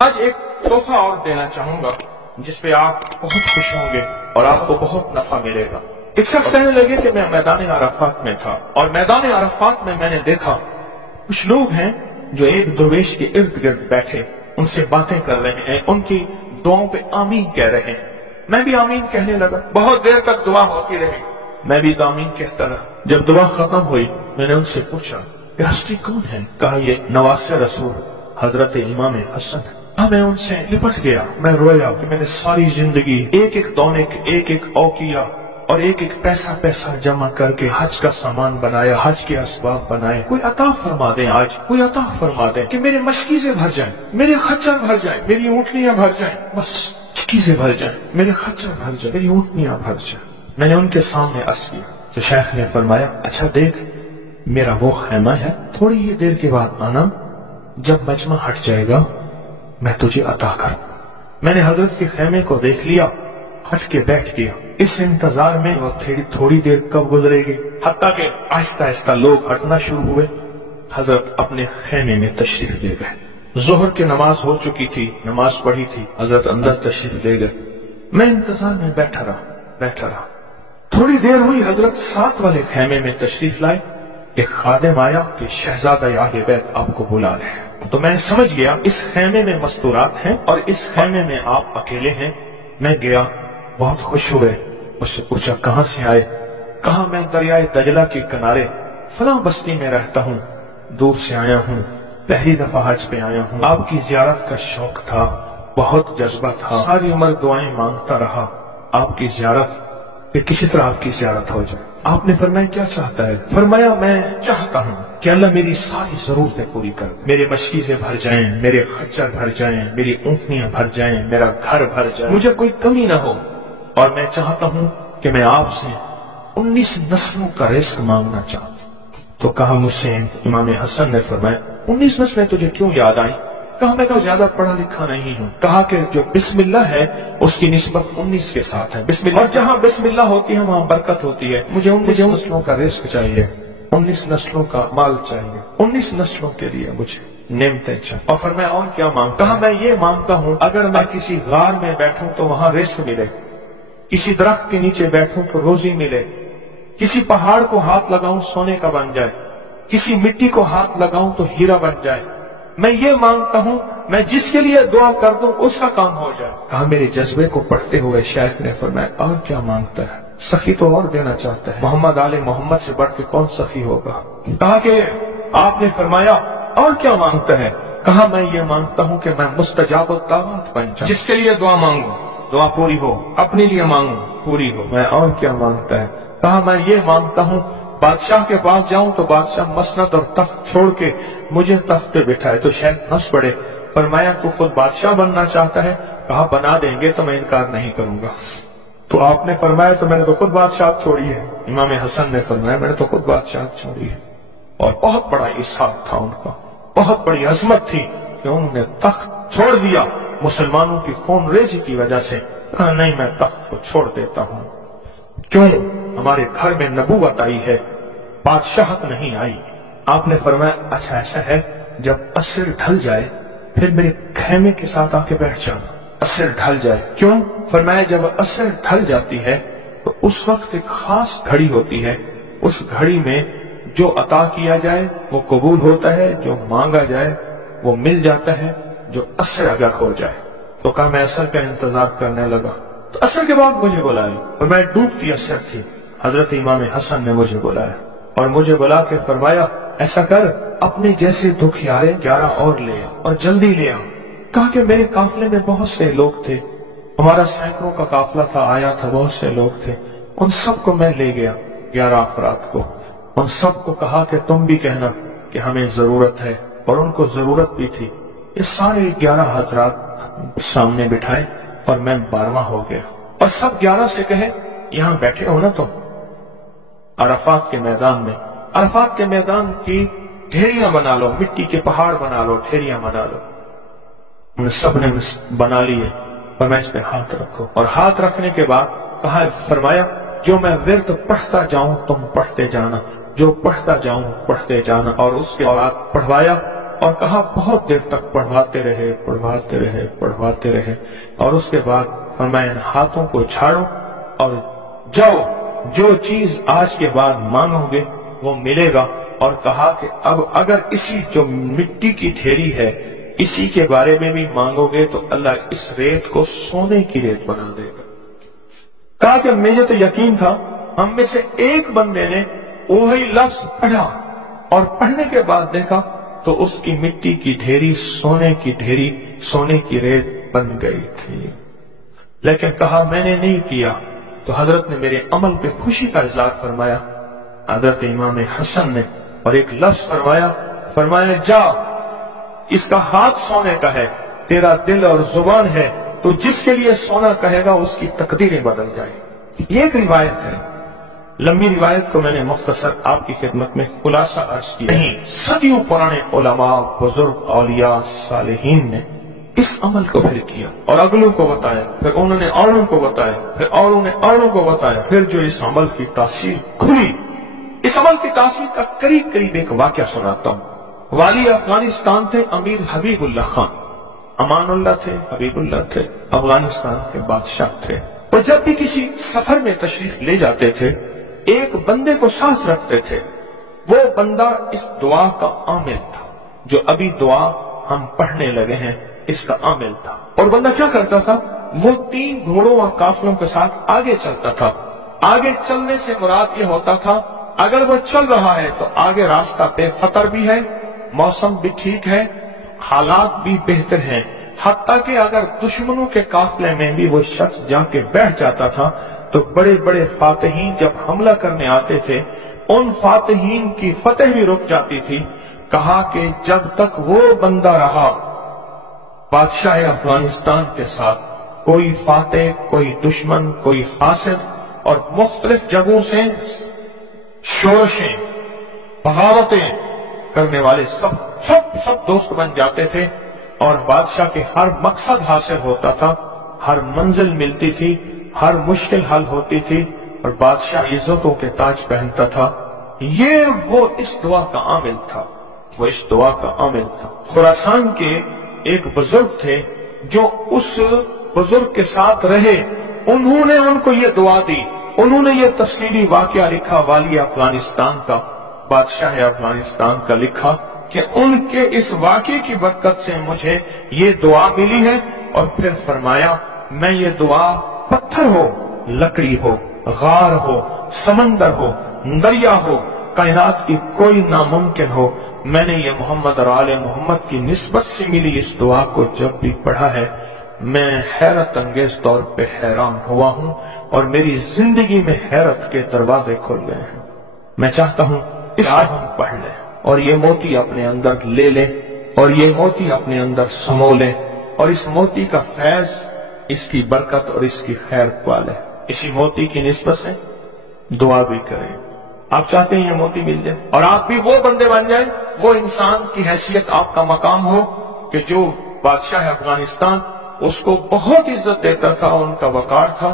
آج ایک تحفہ اور دینا چاہوں گا جس پہ آپ بہت خوش ہوں گے اور آپ کو بہت نفع ملے گا۔ ایک شخص کہنے لگے کہ میں میدان عرفات میں تھا اور میدان عرفات میں نے دیکھا کچھ لوگ ہیں جو ایک درویش کے ارد گرد بیٹھے ان سے باتیں کر رہے ہیں، ان کی دعاؤں پہ آمین کہہ رہے ہیں۔ میں بھی آمین کہنے لگا، بہت دیر تک دعا ہوتی رہی، میں بھی آمین کہتا رہا۔ جب دعا ختم ہوئی میں نے ان سے پوچھا یہ ہستی کون ہے؟ کہا یہ نواسہ رسول حضرت امام حسن ہے۔ میں ان سے لپٹ گیا، میں رویا کہ میں نے ساری زندگی ایک ایک دونے ایک ایک اوقیہ اور ایک ایک پیسہ جمع کر کے حج کا سامان بنایا، حج کے اسباب بنائے۔ کوئی عطا فرما دیں، آج کوئی عطا فرما دیں کہ میرے مشکیزیں بھر جائیں، میرے خچر بھر جائیں، میری اونٹنیاں بھر جائیں، بس مشکیزیں بھر جائیں، میرے خچر بھر جائیں، میری اونٹنیاں بھر جائیں۔ میں نے ان کے سامنے عرض کیا تو شیخ نے فرمایا اچھا دیکھ میرا وہ خیمہ ہے، تھوڑی ہی دیر کے بعد آنا، جب مجمع ہٹ جائے گا میں تجھے عطا کروں۔ میں نے حضرت کے خیمے کو دیکھ لیا، ہٹ کے بیٹھ گیا، اس انتظار میں تھوڑی دیر کب گزرے گی، حتیٰ کہ آہستہ آہستہ لوگ ہٹنا شروع ہوئے۔ حضرت اپنے خیمے میں تشریف لے گئے۔ ظہر کی نماز ہو چکی تھی، نماز پڑھی تھی، حضرت اندر تشریف لے گئے۔ میں انتظار میں بیٹھا رہا۔ تھوڑی دیر ہوئی، حضرت ساتھ والے خیمے میں تشریف لائے۔ ایک خادم آیا کہ شہزادہ اہل بیت آپ کو بلا رہے ہیں۔ تو میں سمجھ گیا اس خیمے میں مستورات ہیں اور اس خیمے میں آپ اکیلے ہیں۔ میں گیا، بہت خوش ہوئے، اس سے پوچھا کہاں سے آئے؟ کہا میں دریائے دجلہ کے کنارے فلاں بستی میں رہتا ہوں، دور سے آیا ہوں، پہلی دفعہ حج پہ آیا ہوں، آپ کی زیارت کا شوق تھا، بہت جذبہ تھا، ساری عمر دعائیں مانگتا رہا آپ کی زیارت، کہ کسی طرح آپ کی زیارت ہو جائے۔ آپ نے فرمایا کیا چاہتا ہے؟ فرمایا میں چاہتا ہوں کہ اللہ میری ساری ضرورتیں پوری کر دے، میرے مشکیزیں بھر جائیں، میرے خچر بھر جائیں، میری اونٹنیاں بھر جائیں، میرا گھر بھر جائے، مجھے کوئی کمی نہ ہو، اور میں چاہتا ہوں کہ میں آپ سے 19 نسلوں کا رزق مانگنا چاہتا ہوں۔ تو کہا مجھ سے امام حسن نے فرمایا 19 نسلیں تجھے کیوں یاد آئیں؟ کہا میں زیادہ پڑھا لکھا نہیں ہوں۔ کہا کہ جو بسم اللہ ہے اس کی نسبت 19 کے ساتھ ہے، بسم اللہ، اور جہاں بسم اللہ ہوتی ہے وہاں برکت ہوتی ہے، مجھے 19 نسلوں کا رزق چاہیے، 19 نسلوں کا مال چاہیے، 19 نسلوں کے لیے مجھے نعمتیں چاہیے۔ اور فرمایا اور کیا مانگتا؟ کہا میں یہ مانگتا ہوں اگر میں کسی غار میں بیٹھوں تو وہاں رزق ملے، کسی درخت کے نیچے بیٹھوں تو روزی ملے، کسی پہاڑ کو ہاتھ لگاؤں سونے کا بن جائے، کسی مٹی کو ہاتھ لگاؤں تو ہیرا بن جائے۔ میں یہ مانگتا ہوں میں جس کے لیے دعا کر دوں اس کا کام ہو جائے۔ کہا میرے جذبے کو پڑھتے ہوئے شیخ نے فرمایا اور کیا مانگتا ہے؟ سخی تو اور دینا چاہتا ہے، محمد آل محمد سے بڑھ کے کون سخی ہوگا؟ کہا کہ آپ نے فرمایا اور کیا مانگتا ہے؟ کہا میں یہ مانگتا ہوں کہ میں مستجاب الدعوات بن جاؤں، جس کے لیے دعا مانگوں دعا پوری ہو، اپنے لیے مانگوں پوری ہو۔ میں اور کیا مانگتا ہے؟ کہا میں یہ مانگتا ہوں بادشاہ کے پاس جاؤں تو بادشاہ مسند اور تخت چھوڑ کے مجھے تخت پہ بٹھائے۔ تو شیخ نس پڑے، فرمایا تو خود بادشاہ بننا چاہتا ہے؟ کہا بنا دیں گے تو میں انکار نہیں کروں گا۔ تو آپ نے فرمایا تو میں نے تو خود بادشاہ چھوڑی ہے۔ امام حسن نے فرمایا میں نے تو خود بادشاہ چھوڑی ہے۔ اور بہت بڑا اسحاق تھا ان کا، بہت بڑی عظمت تھی کہ انہوں نے تخت چھوڑ دیا مسلمانوں کی خون ریزی کی وجہ سے۔ کہا نہیں میں تخت کو چھوڑ دیتا ہوں، کیوں؟ ہمارے گھر میں نبوت آئی ہے، بادشاہت نہیں آئی۔ آپ نے فرمایا اچھا ایسا ہے جب عصر ڈھل جائے پھر میرے خیمے کے ساتھ آ کے بیٹھ جانا۔ عصر ڈھل جائے کیوں؟ فرمایا جب عصر ڈھل جاتی ہے تو اس وقت ایک خاص گھڑی ہوتی ہے، اس گھڑی میں جو عطا کیا جائے وہ قبول ہوتا ہے، جو مانگا جائے وہ مل جاتا ہے، جو عصر اگر ہو جائے۔ تو کہا میں عصر کا انتظار کرنے لگا، تو عصر کے بعد مجھے بلایا، فرمایا ڈوبتی عصر تھی، حضرت امام حسن نے مجھے بلایا اور مجھے بلا کے فرمایا ایسا کر اپنے جیسے دکھیارے 11 اور لے آ اور جلدی لے آ۔ کہا کہ میرے قافلے میں بہت سے لوگ تھے، ہمارا سینکڑوں کا قافلہ تھا، آیا تھا، بہت سے لوگ تھے، ان سب کو میں لے گیا، 11 افراد کو، ان سب کو کہا کہ تم بھی کہنا کہ ہمیں ضرورت ہے، اور ان کو ضرورت بھی تھی۔ یہ سارے 11 حضرات سامنے بٹھائے اور میں 12واں ہو گیا، اور سب 11 سے کہے یہاں بیٹھے ہو نا تم عرفات کے میدان میں، عرفات کے میدان کی ڈھیریاں بنا لو، مٹی کے پہاڑ بنا لو، ڈھیریاں بنا لو۔ ان سب نے بنا لیے، اور میں اس پہ ہاتھ رکھو، اور ہاتھ رکھنے کے بعد کہا فرمایا جو میں ورد پڑھتا جاؤں تم پڑھتے جانا، جو پڑھتا جاؤں پڑھتے جانا، اور اس کے بعد پڑھوایا اور کہا بہت دیر تک پڑھواتے رہے اور اس کے بعد فرمایا ان ہاتھوں کو چھاڑو اور جاؤ، جو چیز آج کے بعد مانگو گے وہ ملے گا، اور کہا کہ اب اگر اسی جو مٹی کی ڈھیری ہے اسی کے بارے میں بھی مانگو گے تو اللہ اس ریت کو سونے کی ریت بنا دے گا۔ کہا کہ مجھے تو یقین تھا، ہم میں سے ایک بندے نے وہی لفظ پڑھا اور پڑھنے کے بعد دیکھا تو اس کی مٹی کی ڈھیری سونے کی ریت بن گئی تھی، لیکن کہا میں نے نہیں کیا۔ تو حضرت نے میرے عمل پہ خوشی کا اظہار فرمایا، حضرت امام حسن نے، اور ایک لفظ فرمایا جا، اس کا ہاتھ سونے کا ہے، تیرا دل اور زبان ہے، تو جس کے لیے سونا کہے گا اس کی تقدیریں بدل جائیں۔ یہ ایک روایت ہے، لمبی روایت کو میں نے مختصر آپ کی خدمت میں خلاصہ عرض کیا نہیں۔ صدیوں پرانے علماء، بزرگ، اولیاء، صالحین نے اس عمل کو پھر کیا اور اگلوں کو بتایا، پھر انہوں نے اوروں کو بتایا، پھر اوروں نے اوروں کو بتایا، پھر جو اس عمل کی تاثیر کھلی، اس عمل کی تاثیر کا قریب ایک واقعہ سناتا ہوں۔ والی افغانستان تھے امیر حبیب اللہ خان، امان اللہ تھے، حبیب اللہ تھے، افغانستان کے بادشاہ تھے، اور جب بھی کسی سفر میں تشریف لے جاتے تھے ایک بندے کو ساتھ رکھتے تھے، وہ بندہ اس دعا کا عامل تھا، جو ابھی دعا ہم پڑھنے لگے ہیں اس کا عامل تھا۔ اور بندہ کیا کرتا تھا، وہ 3 گھوڑوں اور قافلوں کے ساتھ آگے چلتا تھا۔ آگے چلنے سے مراد یہ ہوتا تھا اگر وہ چل رہا ہے تو آگے راستہ بے خطر بھی ہے، موسم بھی ٹھیک ہے، حالات بھی بہتر ہیں، حتیٰ کہ اگر دشمنوں کے قافلے میں بھی وہ شخص جا کے بیٹھ جاتا تھا تو بڑے بڑے فاتحین جب حملہ کرنے آتے تھے ان فاتحین کی فتح بھی رک جاتی تھی۔ کہا کہ جب تک وہ بندہ رہا بادشاہ افغانستان کے ساتھ، کوئی فاتح، کوئی دشمن، کوئی حاسد، اور مختلف جگہوں سے شورشیں، بغاوتیں کرنے والے سب دوست بن جاتے تھے، اور بادشاہ کے ہر مقصد حاصل ہوتا تھا، ہر منزل ملتی تھی، ہر مشکل حل ہوتی تھی، اور بادشاہ عزتوں کے تاج پہنتا تھا۔ یہ وہ اس دعا کا عامل تھا، خراسان کے ایک بزرگ تھے جو اس بزرگ کے ساتھ رہے، انہوں نے ان کو یہ دعا دی، انہوں نے یہ تفصیلی واقعہ لکھا، والی افغانستان کا، بادشاہ افغانستان کا لکھا کہ ان کے اس واقعے کی برکت سے مجھے یہ دعا ملی ہے، اور پھر فرمایا میں یہ دعا پتھر ہو، لکڑی ہو، غار ہو، سمندر ہو، دریا ہو، کائنات کی کوئی ناممکن ہو، میں نے یہ محمد اور آل محمد کی نسبت سے ملی اس دعا کو جب بھی پڑھا ہے میں حیرت انگیز طور پہ حیران ہوا ہوں، اور میری زندگی میں حیرت کے دروازے کھل گئے ہیں۔ میں چاہتا ہوں اس کو ہم پڑھ لیں اور یہ موتی اپنے اندر لے لیں، اور یہ موتی اپنے اندر سمو لیں، اور اس موتی کا فیض، اس کی برکت اور اس کی خیر پالیں۔ اسی موتی کی نسبت سے دعا بھی کریں۔ آپ چاہتے ہیں یہ موتی مل جائے اور آپ بھی وہ بندے بن جائیں، وہ انسان کی حیثیت آپ کا مقام ہو کہ جو بادشاہ افغانستان اس کو بہت عزت دیتا تھا، ان کا وقار تھا،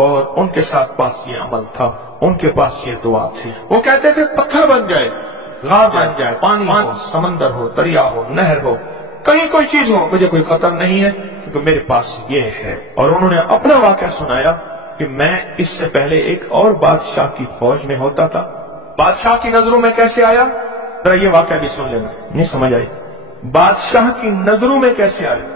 اور ان کے ساتھ پاس یہ عمل تھا، ان کے پاس یہ دعا تھی۔ وہ کہتے تھے پتھر بن جائے، غار بن جائے، پانی ہو، سمندر ہو، دریا ہو، نہر ہو، کہیں کوئی چیز ہو، مجھے کوئی خطر نہیں ہے کیونکہ میرے پاس یہ ہے۔ اور انہوں نے اپنا واقعہ سنایا کہ میں اس سے پہلے ایک اور بادشاہ کی فوج میں ہوتا تھا، بادشاہ کی نظروں میں کیسے آیا، ذرا یہ واقعہ بھی سن لینا، نہیں سمجھ آئی، بادشاہ کی نظروں میں کیسے آیا،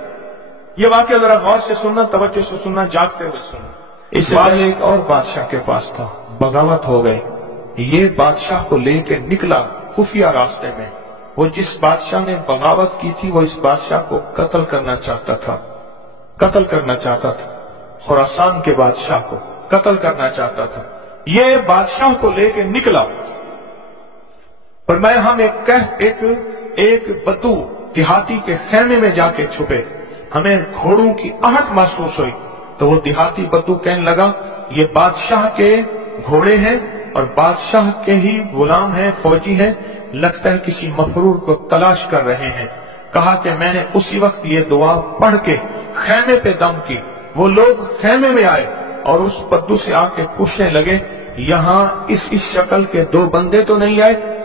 یہ واقعہ ذرا غور سے سننا، توجہ سے سننا، جاگتے ہوئے سننا۔ اس بار ایک اور بادشاہ کے پاس تھا، بغاوت ہو گئی، یہ بادشاہ کو لے کے نکلا خفیہ راستے میں، وہ جس بادشاہ نے بغاوت کی تھی وہ اس بادشاہ کو قتل کرنا چاہتا تھا، خراسان کے بادشاہ کو قتل کرنا چاہتا تھا۔ یہ بادشاہ کو لے کے نکلا، پر میں ہم ایک بدو دیہاتی کے خیمے میں جا کے چھپے، ہمیں گھوڑوں کی آہٹ محسوس ہوئی، تو وہ دیہاتی بدو کہنے لگا یہ بادشاہ کے گھوڑے ہیں اور بادشاہ کے ہی غلام ہیں، فوجی ہیں، لگتا ہے کسی مفرور کو تلاش کر رہے ہیں۔ کہا کہ میں نے اسی وقت یہ دعا پڑھ کے خیمے پہ دم کی، وہ لوگ خیمے میں آئے اور اس بدو سے آ کے پوچھنے لگے یہاں اس شکل کے 2 بندے تو نہیں آئے؟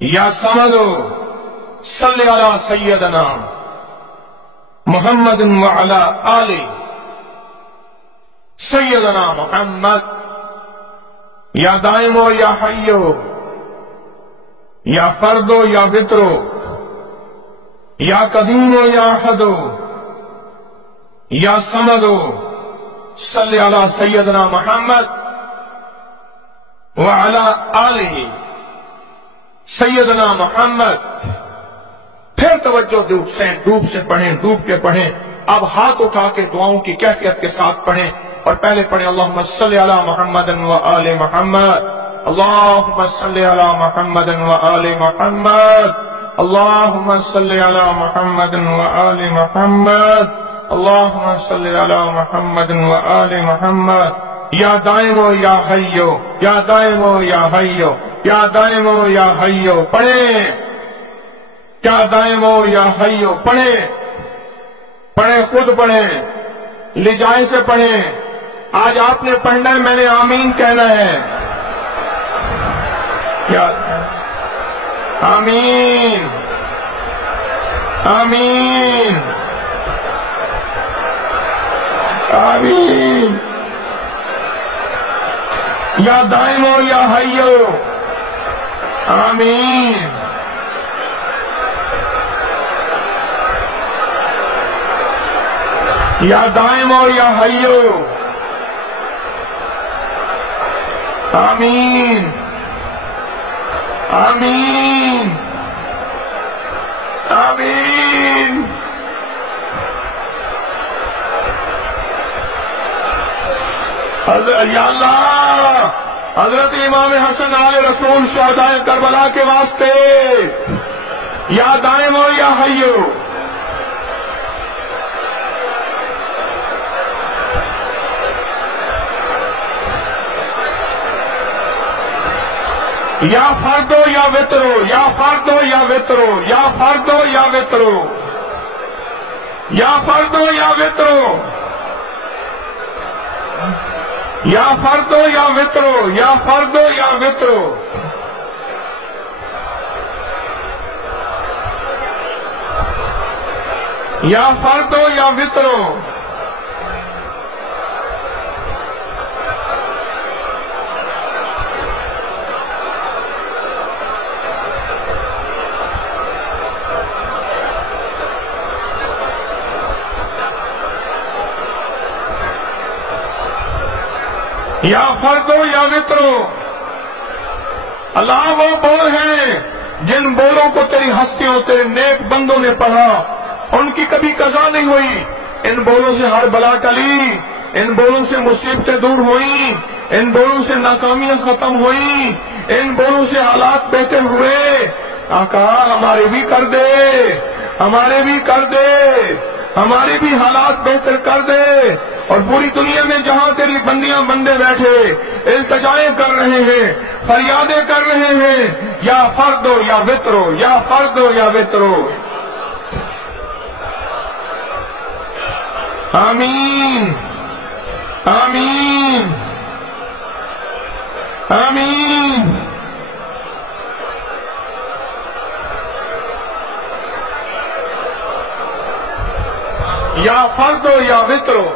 یا سمدو صلی علی سیدنا محمد وعلی آل سیدنا محمد. یا دائمو یا حیو یا فردو یا وطرو یا قدیمو یا احدو یا سمدو صلی علی سیدنا محمد وعلی آلہ سیدنا محمد. پھر توجہ ڈوب سے پڑھیں، ڈوب کے پڑھیں. اب ہاتھ اٹھا کے دعاؤں کی کیفیت کے ساتھ پڑھیں، اور پہلے پڑھیں اللہم صلی علی محمد وآل محمد، اللہم صلی علی محمد وآل محمد، اللہم صلی علی محمد وآل محمد، اللہم صلی علی محمد وآل محمد. یا دائمو یا حیو یا دائمو یا حیو یا دائمو یا حیو پڑھیں. یا دائمو یا حیو پڑھیں، پڑھیں، خود پڑھیں، لجائے سے پڑھیں. آج آپ نے پڑھنا ہے، میں نے آمین کہنا ہے. کیا آمین آمین آمین. یا دائمو یا حیو آمین. یا دائمو یا حیو آمین آمین آمین. یا اللہ، حضرت امام حسن آل رسول شہداء کربلا کے واسطے یا دائمو یا حیو. یا فردو یا وطرو یا فردو یا وطرو یا فردو یا وطرو یا فردو یا وطرو یا فردو یا وطرو یا فردو یا وطرو. یا فردو یا وطرو. یا فردو یا وطرو. اللہ وہ بول ہیں جن بولوں کو تیری ہستیوں تیرے نیک بندوں نے پڑھا، ان کی کبھی قضا نہیں ہوئی. ان بولوں سے ہر بلا ٹلی، ان بولوں سے مصیبتیں دور ہوئیں، ان بولوں سے ناکامیاں ختم ہوئیں، ان بولوں سے حالات بہتر ہوئے. آقا ہمارے بھی کر دے، ہمارے بھی کر دے، ہمارے بھی حالات بہتر کر دے. اور پوری دنیا میں جہاں تیری بندیاں بندے بیٹھے التجائیں کر رہے ہیں، فریادیں کر رہے ہیں، یا فردو یا وطرو یا فردو یا وطرو. آمین آمین آمین. یا فردو یا وطرو.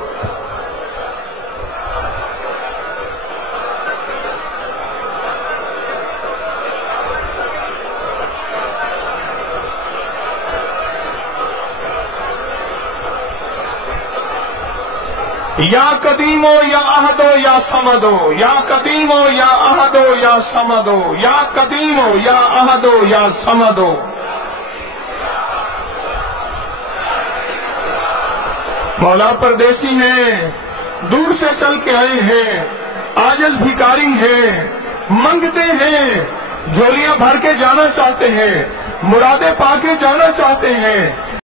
یا قدیمو یا احدو یا سمدو یا قدیمو یا احدو یا سمدو یا قدیمو یا احدو یا سمدو. مولا پردیسی ہیں، دور سے چل کے آئے ہیں، عاجز بھکاری ہیں، منگتے ہیں، جھولیاں بھر کے جانا چاہتے ہیں، مرادیں پا کے جانا چاہتے ہیں.